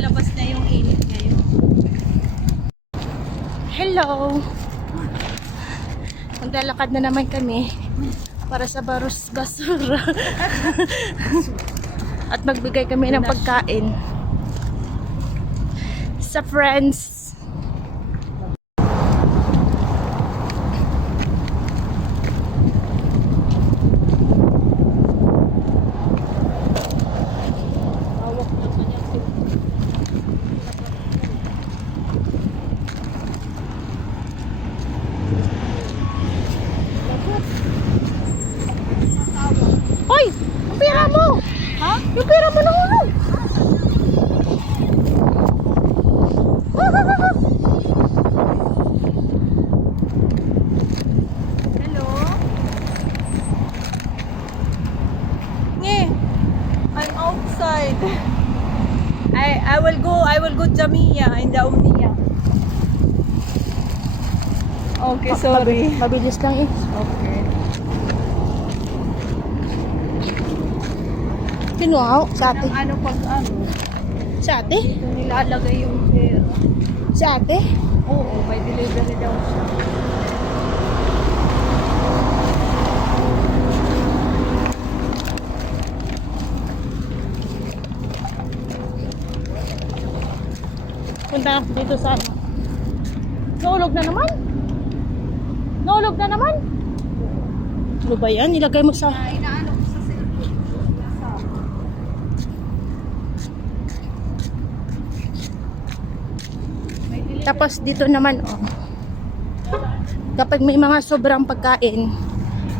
lumalabas na yung init ngayon. Hello! Maglalakad na naman kami para sa Barros Basura. At magbigay kami ng pagkain sa friends. Hoy! Yung pera mo! Ha? Yung pera mo nahulog! Hello? Nye! I'm outside. I will go Jamia in the Omnia. Okay, sorry. Mabilis lang eh. Okay. Pinuaw sa ate. Ang ano pag ano, Sa ate? dito nilalagay yung pera. Sa ate? Oo, may delivery daw siya. Punta dito sa ano. Nahulog na naman? Nahulog na naman? Ano ba yan? Nilagay mo sa... Inaano ko sa cellphone. May delivery. Tapos dito naman, oh. Kapag may mga sobrang pagkain,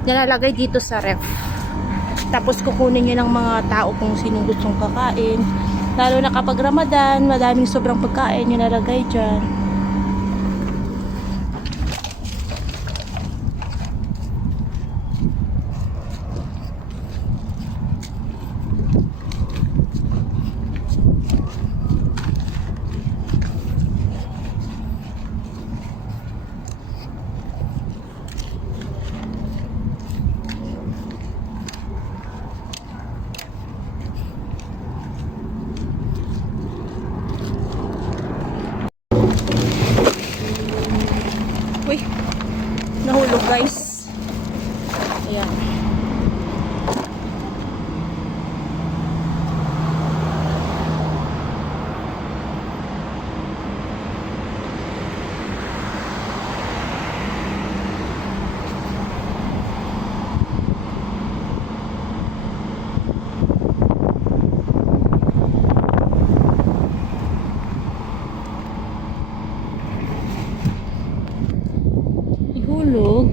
nilalagay dito sa ref. Tapos kukunin nyo ng mga tao kung sinong gustong kakain. Lalo na kapag Ramadan, madaming sobrang pagkain, nilalagay dyan. Uy, nahulog guys. Ayan. Nahulog.